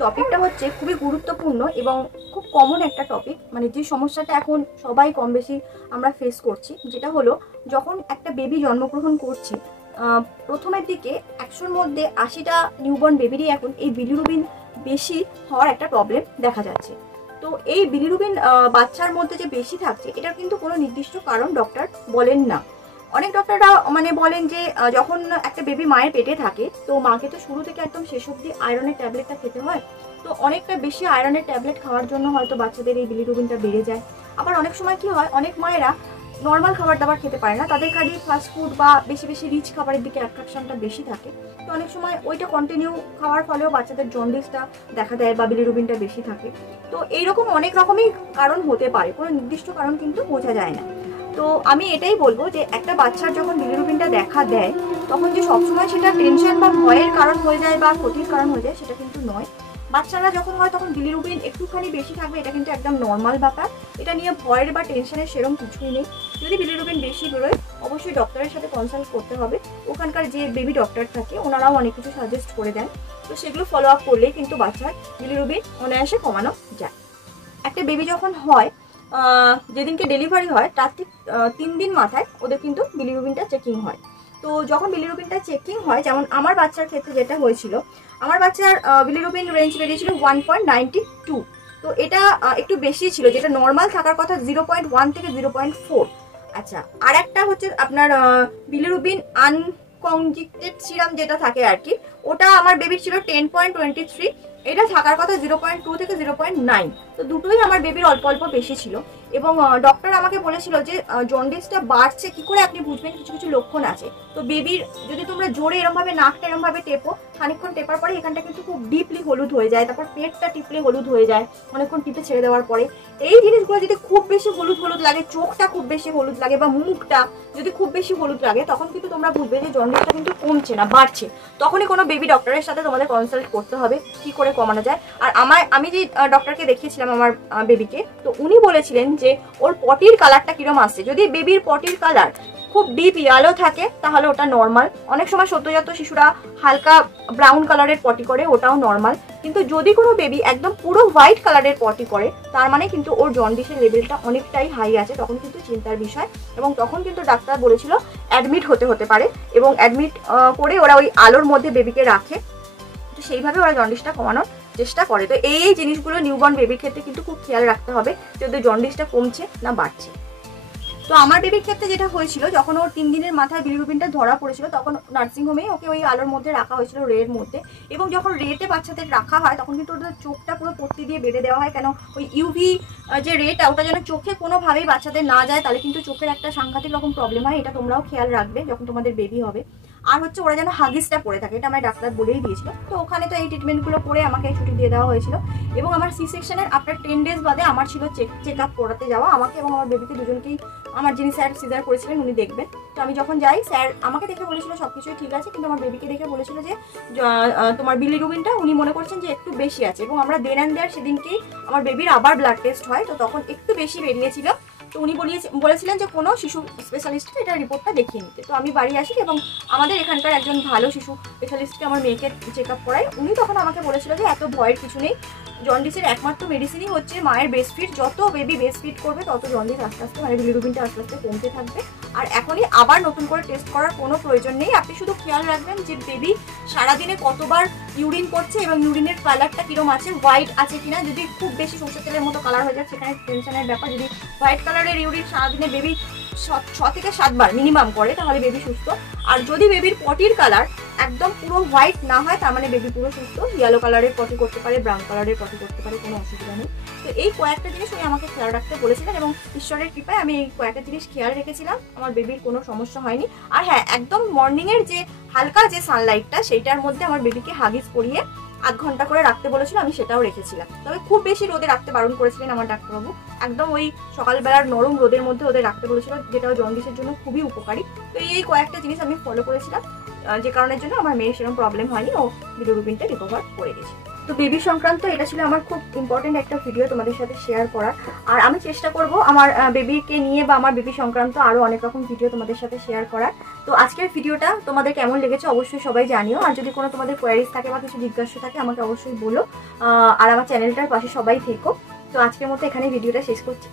টপিকটা হচ্ছে খুবই গুরুত্বপূর্ণ এবং খুব কমন একটা টপিক, মানে যে সমস্যাটা এখন সবাই কম বেশি আমরা ফেস করছি, যেটা হলো যখন একটা বেবি জন্মগ্রহণ করছে প্রথমের দিকে 100-র মধ্যে 80টা নিউবর্ন বেবিরই এখন এই বিলিরুবিন বেশি হওয়ার একটা প্রবলেম দেখা যাচ্ছে। তো এই বিলিরুবিন বাচ্চার মধ্যে যে বেশি থাকছে এটার কিন্তু কোনো নির্দিষ্ট কারণ ডক্টর বলেন না। অনেক ডক্টররা মানে বলেন যে যখন একটা বেবি মায়ের পেটে থাকে তো মাকে তো শুরু থেকে একদম শেষ অবধি আয়রনের ট্যাবলেটটা খেতে হয়, তো অনেকটা বেশি আয়রনের ট্যাবলেট খাওয়ার জন্য হয়তো বাচ্চাদের এই বিলিরুবিনটা বেড়ে যায়। আবার অনেক সময় কি হয়, অনেক মায়েরা নর্মাল খাবার দাবার খেতে পারে না, তাদের খালি ফাস্ট ফুড বা বেশি বেশি রিচ খাবারের দিকে অ্যাট্রাকশনটা বেশি থাকে, তো অনেক সময় ওইটা কন্টিনিউ খাওয়ার ফলেও বাচ্চাদের জন্ডিসটা দেখা দেয় বা বিলিরুবিনটা বেশি থাকে। তো এইরকম অনেক রকমই কারণ হতে পারে, কোনো নির্দিষ্ট কারণ কিন্তু বোঝা যায় না। তো আমি এটাই বলবো যে একটা বাচ্চার যখন বিলিরুবিনটা দেখা দেয় তখন যে সবসময় সেটা টেনশন বা ভয়ের কারণ হয়ে যায় বা ক্ষতির কারণ হয়ে যায় সেটা কিন্তু নয়। বাচ্চারা যখন হয় তখন বিলিরুবিন একটুখানি বেশি থাকবে, এটা কিন্তু একদম নর্মাল ব্যাপার, এটা নিয়ে ভয়ের বা টেনশনের সেরকম কিছুই নেই। যদি বিলিরুবিন বেশি বেরোয় অবশ্যই ডক্টরের সাথে কনসাল্ট করতে হবে, ওখানকার যে বেবি ডক্টর থাকে ওনারাও অনেক কিছু সাজেস্ট করে দেন, তো সেগুলো ফলো আপ করলেই কিন্তু বাচ্চার বিলিরুবিন অনায়াসে কমানো যায়। একটা বেবি যখন হয় যেদিনকে ডেলিভারি হয় তার ঠিক 3 দিন মাথায় ওদের কিন্তু বিলিরুবিনটা চেকিং হয়। তো যখন বিলিরুবিনটা চেকিং হয়, যেমন আমার বাচ্চার ক্ষেত্রে যেটা হয়েছিল, আমার বাচ্চার বিলিরুবিন রেঞ্জ বেরিয়েছিল 1.92, তো এটা একটু বেশি ছিল, যেটা নর্মাল থাকার কথা 0.1 থেকে 0.4। আচ্ছা, আর একটা হচ্ছে আপনার বিলিরুবিন আনকনজেক্টেড সিরাম যেটা থাকে আর কি, ওটা আমার বেবির ছিল 10.23, এটা থাকার কথা 0.2 থেকে 0.9, তো দুটোই আমার বেবির অল্প অল্প বেশি ছিল। এবং ডক্টর আমাকে বলেছিল যে জন্ডিসটা বাড়ছে কি করে আপনি বুঝবেন, কিছু কিছু লক্ষণ আছে। তো বেবির যদি তোমরা জোরে এরমভাবে নাকটা এরমভাবে টেপো, খানিকক্ষণ টেপার পরে এখানটা কিন্তু খুব ডিপলি হলুদ হয়ে যায়, তারপর পেটটা টিপলে হলুদ হয়ে যায় অনেকক্ষণ টিপে ছেড়ে দেওয়ার পরে। এই জিনিসগুলো যদি খুব বেশি হলুদ হলুদ লাগে, চোখটা খুব বেশি হলুদ লাগে বা মুখটা যদি খুব বেশি হলুদ লাগে, তখন কিন্তু তোমরা বুঝবে যে জন্ডিসটা কিন্তু কমছে না, বাড়ছে। তখনই কোনো বেবি ডক্টরের সাথে তোমাদের কনসাল্ট করতে হবে কি করে কমানো যায়। আর আমি যে ডক্টরকে দেখিয়েছিলাম আমার বেবিকে, তো উনি বলেছিলেন যে ওর পটির কালারটা কিরম আসছে। যদি বেবির পটির কালার খুব ডিপ ইয়েলো থাকে তাহলে ওটা নর্মাল, অনেক সময় সদ্যজাত শিশুরা হালকা ব্রাউন কালারের পটি করে, ওটাও নর্মাল। কিন্তু যদি কোনো বেবি একদম পুরো হোয়াইট কালারের পটি করে তার মানে কিন্তু ওর জন্ডিসের লেভেলটা অনেকটাই হাই আছে, তখন কিন্তু চিন্তার বিষয়। এবং তখন কিন্তু ডাক্তার বলেছিল অ্যাডমিট হতে পারে, এবং অ্যাডমিট করে ওরা ওই আলোর মধ্যে বেবিকে রাখে, তো সেইভাবে ওরা জন্ডিসটা কমানোর চেষ্টা করে। তো এই জিনিসগুলো নিউবর্ন বেবির ক্ষেত্রে কিন্তু খুব খেয়াল রাখতে হবে যে ওদের জন্ডিসটা কমছে না বাড়ছে। তো আমার বেবির ক্ষেত্রে যেটা হয়েছিল, যখন ওর 3 দিনের মাথায় বিলিরুবিনটা ধরা পড়েছিল তখন নার্সিংহোমেই ওকে ওই আলোর মধ্যে রাখা হয়েছিল, রের মধ্যে। এবং যখন রেতে বাচ্চাদের রাখা হয় তখন কিন্তু ওদের চোখটা পুরো পট্টি দিয়ে বেঁধে দেওয়া হয়, কেন ওই ইউভি যে রেটা ওটা যেন চোখে কোনোভাবেই বাচ্চাদের না যায়, তাহলে কিন্তু চোখের একটা সাংঘাতিক রকম প্রবলেম হয়, এটা তোমরাও খেয়াল রাখবে যখন তোমাদের বেবি হবে। আর হচ্ছে ওরা যেন হাগিসটা পরে থাকে, এটা আমার ডাক্তার বলেই দিয়েছিল। তো ওখানে তো এই ট্রিটমেন্টগুলো করে আমাকে ছুটি দিয়ে দেওয়া হয়েছিল। এবং আমার সি সেকশনের আফটার 10 ডেজ বাদে আমার ছিল চেক আপ করাতে যাওয়া, আমাকে এবং আমার বেবিকে দুজনকেই আমার যিনি স্যার সিজার করেছিলেন উনি দেখবেন। তো আমি যখন যাই, স্যার আমাকে দেখে বলেছিল সবকিছুই ঠিক আছে, কিন্তু আমার বেবিকে দেখে বলেছিল যে তোমার বিলিরুবিনটা উনি মনে করছেন যে একটু বেশি আছে। এবং আমরা দেন অ্যান্ড দেয়ার সেদিনকেই আমার বেবির আবার ব্লাড টেস্ট হয়, তো তখন একটু বেশি বেরিয়েছিল। তো উনি বলেছিলেন যে কোনো শিশু স্পেশালিস্টকে এটা রিপোর্টটা দেখিয়ে নিতে। তো আমি বাড়ি আসি এবং আমাদের এখানকার একজন ভালো শিশু স্পেশালিস্টকে আমার মেয়েকে চেক আপ করাই। উনি তখন আমাকে বলেছিল যে এত ভয়ের কিছু নেই, জন্ডিসের একমাত্র মেডিসিনই হচ্ছে মায়ের ব্রেস্ট ফিড, যত বেবি ব্রেস্ট ফিড করবে তত জন্ডিস আস্তে আস্তে মানে বিলিরুবিনটা আস্তে আস্তে কমতে থাকবে। আর এখনই আবার নতুন করে টেস্ট করার কোনো প্রয়োজন নেই, আপনি শুধু খেয়াল রাখবেন যে বেবি সারাদিনে কতবার ইউরিন করছে এবং ইউরিনের কালারটা কিরম আছে, হোয়াইট আছে কিনা। যদি খুব বেশি সরষের তেলের মতো কালার হয়ে যায় সেখানে টেনশনের ব্যাপার। যদি হোয়াইট কালারের ইউরিন সারাদিনে বেবি 6 থেকে 7 বার মিনিমাম করে তাহলে বেবি সুস্থ। আর যদি বেবির পটির কালার একদম পুরো হোয়াইট না হয় তার মানে বেবি পুরো সুস্থ, ইয়েলো কালারের পটি করতে পারে, ব্রাউন কালারের পটি করতে পারে, কোনো অসুবিধা নেই। তো এই কয়েকটা জিনিস উনি আমাকে খেয়াল রাখতে বলেছিলেন এবং ঈশ্বরের কৃপায় আমি এই কয়েকটা জিনিস খেয়াল রেখেছিলাম, আমার বেবির কোনো সমস্যা হয়নি। আর হ্যাঁ, একদম মর্নিংয়ের যে হালকা যে সানলাইটটা সেইটার মধ্যে আমার বেবিকে হাগিস পরিয়ে 8 ঘন্টা করে রাখতে বলেছিল, আমি সেটাও রেখেছিলাম। তবে খুব বেশি রোদে রাখতে বারণ করেছিলেন আমার ডাক্তারবাবু, একদম ওই সকালবেলার নরম রোদের মধ্যে ওদের রাখতে বলেছিল, যেটাও জন্ডিসের জন্য খুবই উপকারী। তো এই কয়েকটা জিনিস আমি ফলো করেছিলাম, যে কারণের জন্য আমার মেয়ের সেরকম প্রবলেম হয়নি, ও বিলিরুবিনটা রিকভার করে গেছে। তো বেবি সংক্রান্ত এটা ছিল আমার খুব ইম্পর্টেন্ট একটা ভিডিও তোমাদের সাথে শেয়ার করার। আর আমি চেষ্টা করব আমার বেবিকে নিয়ে বা আমার বেবি সংক্রান্ত আরও অনেক রকম ভিডিও তোমাদের সাথে শেয়ার করার। তো আজকের ভিডিওটা তোমাদের কেমন লেগেছে অবশ্যই সবাই জানিও। আর যদি কোনো তোমাদের কোয়ারিজ থাকে বা কিছু জিজ্ঞাসা থাকে আমাকে অবশ্যই বলো। আর আমার চ্যানেলটার পাশে সবাই থেকো। তো আজকের মতো এখানে ভিডিওটা শেষ করছি।